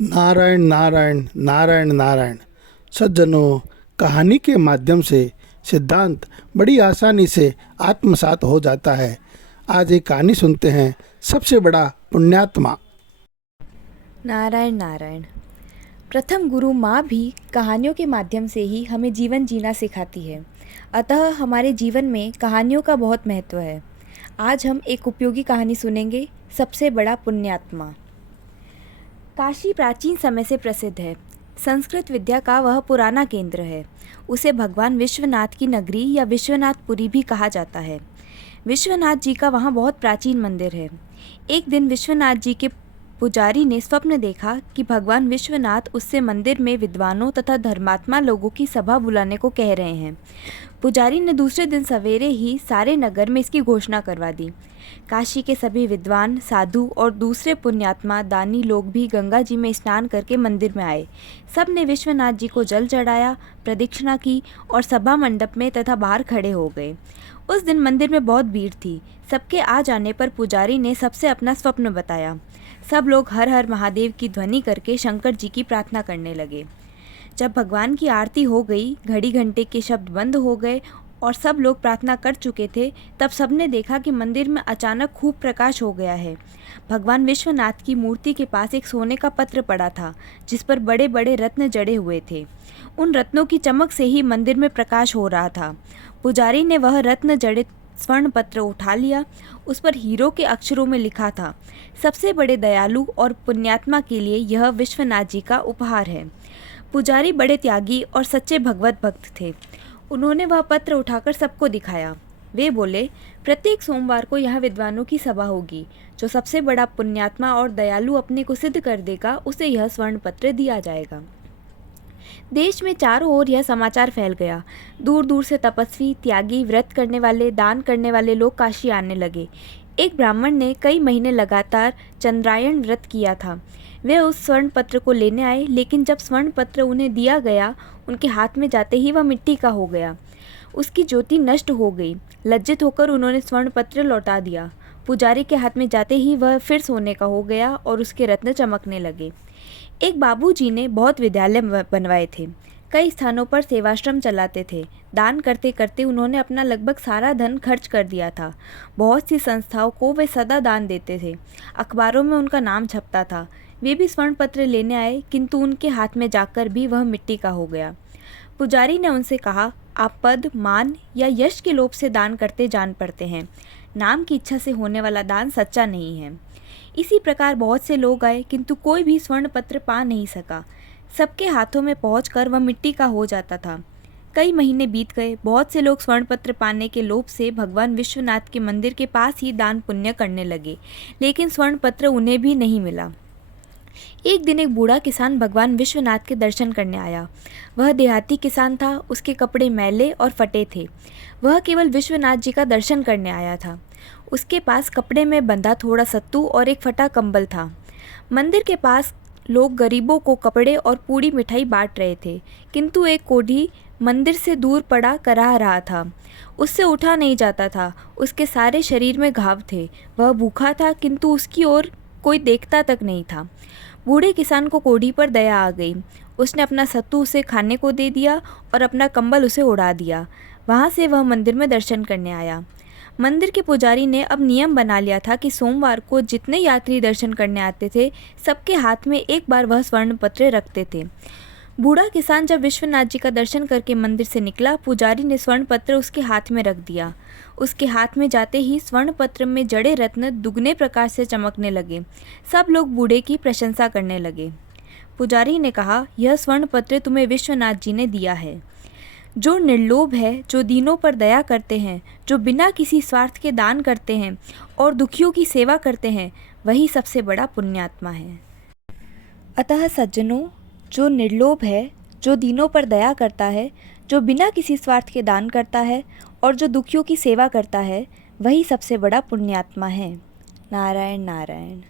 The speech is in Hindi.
नारायण नारायण नारायण नारायण। सज्जनों, कहानी के माध्यम से सिद्धांत बड़ी आसानी से आत्मसात हो जाता है। आज एक कहानी सुनते हैं, सबसे बड़ा पुण्यात्मा। नारायण नारायण। प्रथम गुरु माँ भी कहानियों के माध्यम से ही हमें जीवन जीना सिखाती है। अतः हमारे जीवन में कहानियों का बहुत महत्व है। आज हम एक उपयोगी कहानी सुनेंगे, सबसे बड़ा पुण्यात्मा। काशी प्राचीन समय से प्रसिद्ध है। संस्कृत विद्या का वह पुराना केंद्र है। उसे भगवान विश्वनाथ की नगरी या विश्वनाथपुरी भी कहा जाता है। विश्वनाथ जी का वहाँ बहुत प्राचीन मंदिर है। एक दिन विश्वनाथ जी के पुजारी ने स्वप्न देखा कि भगवान विश्वनाथ उससे मंदिर में विद्वानों तथा धर्मात्मा लोगों की सभा बुलाने को कह रहे हैं। पुजारी ने दूसरे दिन सवेरे ही सारे नगर में इसकी घोषणा करवा दी। काशी के सभी विद्वान, साधु और दूसरे पुण्यात्मा दानी लोग भी गंगा जी में स्नान करके मंदिर में आए। सब ने विश्वनाथ जी को जल चढ़ाया, प्रदक्षिणा की और सभा मंडप में तथा बाहर खड़े हो गए। उस दिन मंदिर में बहुत भीड़ थी। सबके आ जाने पर पुजारी ने सबसे अपना स्वप्न बताया। सब लोग हर हर महादेव की ध्वनि करके शंकर जी की प्रार्थना करने लगे। जब भगवान की आरती हो गई, घड़ी घंटे के शब्द बंद हो गए और सब लोग प्रार्थना कर चुके थे, तब सबने देखा कि मंदिर में अचानक खूब प्रकाश हो गया है। भगवान विश्वनाथ की मूर्ति के पास एक सोने का पत्र पड़ा था, जिस पर बड़े बड़े रत्न जड़े हुए थे। उन रत्नों की चमक से ही मंदिर में प्रकाश हो रहा था। पुजारी ने वह रत्न जड़ित स्वर्ण पत्र उठा लिया। उस पर हीरो के अक्षरों में लिखा था, सबसे बड़े दयालु और पुण्यात्मा के लिए यह विश्वनाथ जी का उपहार है। पुजारी बड़े त्यागी और सच्चे भगवत भक्त थे। उन्होंने वह पत्र उठाकर सबको दिखाया। वे बोले, प्रत्येक सोमवार को यहाँ विद्वानों की सभा होगी। जो सबसे बड़ा पुण्यात्मा और दयालु अपने को सिद्ध कर देगा, उसे यह स्वर्ण पत्र दिया जाएगा। देश में चारों ओर यह समाचार फैल गया। दूर दूर से तपस्वी, त्यागी, व्रत करने वाले, दान करने वाले लोग काशी आने लगे। एक ब्राह्मण ने कई महीने लगातार चंद्रायण व्रत किया था। वे उस स्वर्ण पत्र को लेने आए, लेकिन जब स्वर्ण पत्र उन्हें दिया गया, उनके हाथ में जाते ही वह मिट्टी का हो गया। उसकी ज्योति नष्ट हो गई। लज्जित होकर उन्होंने स्वर्ण पत्र लौटा दिया। पुजारी के हाथ में जाते ही वह फिर सोने का हो गया और उसके रत्न चमकने लगे। एक बाबूजी ने बहुत विद्यालय बनवाए थे। कई स्थानों पर सेवाश्रम चलाते थे। दान करते करते उन्होंने अपना लगभग सारा धन खर्च कर दिया था। बहुत सी संस्थाओं को वे सदा दान देते थे। अखबारों में उनका नाम छपता था। वे भी स्वर्ण पत्र लेने आए, किंतु उनके हाथ में जाकर भी वह मिट्टी का हो गया। पुजारी ने उनसे कहा, आप पद, मान या यश के लोभ से दान करते जान पड़ते हैं। नाम की इच्छा से होने वाला दान सच्चा नहीं है। इसी प्रकार बहुत से लोग आए, किंतु कोई भी स्वर्ण पत्र पा नहीं सका। सबके हाथों में पहुंचकर वह मिट्टी का हो जाता था। कई महीने बीत गए। बहुत से लोग स्वर्ण पत्र पाने के लोभ से भगवान विश्वनाथ के मंदिर के पास ही दान पुण्य करने लगे, लेकिन स्वर्ण पत्र उन्हें भी नहीं मिला। एक दिन एक बूढ़ा किसान भगवान विश्वनाथ के दर्शन करने आया। वह देहाती किसान था। उसके कपड़े मैले और फटे थे। वह केवल विश्वनाथ जी का दर्शन करने आया था। उसके पास कपड़े में बंधा थोड़ा सत्तू और एक फटा कंबल था। मंदिर के पास लोग गरीबों को कपड़े और पूड़ी मिठाई बांट रहे थे, किंतु एक कोढ़ी मंदिर से दूर पड़ा कराह रहा था। उससे उठा नहीं जाता था। उसके सारे शरीर में घाव थे। वह भूखा था, किंतु उसकी ओर कोई देखता तक नहीं था। बूढ़े किसान को कोढ़ी पर दया आ गई। उसने अपना सत्तू उसे खाने को दे दिया और अपना कंबल उसे उड़ा दिया। वहाँ से वह मंदिर में दर्शन करने आया। मंदिर के पुजारी ने अब नियम बना लिया था कि सोमवार को जितने यात्री दर्शन करने आते थे, सबके हाथ में एक बार वह स्वर्ण पत्र रखते थे। बूढ़ा किसान जब विश्वनाथ जी का दर्शन करके मंदिर से निकला, पुजारी ने स्वर्ण पत्र उसके हाथ में रख दिया। उसके हाथ में जाते ही स्वर्ण पत्र में जड़े रत्न दुगने प्रकाश से चमकने लगे। सब लोग बूढ़े की प्रशंसा करने लगे। पुजारी ने कहा, यह स्वर्ण पत्र तुम्हें विश्वनाथ जी ने दिया है। जो निर्लोभ है, जो दीनों पर दया करते हैं, जो बिना किसी स्वार्थ के दान करते हैं और दुखियों की सेवा करते हैं, वही सबसे बड़ा पुण्यात्मा है। अतः सज्जनों, जो निर्लोभ है, जो दीनों पर दया करता है, जो बिना किसी स्वार्थ के दान करता है और जो दुखियों की सेवा करता है, वही सबसे बड़ा पुण्यात्मा है। नारायण नारायण।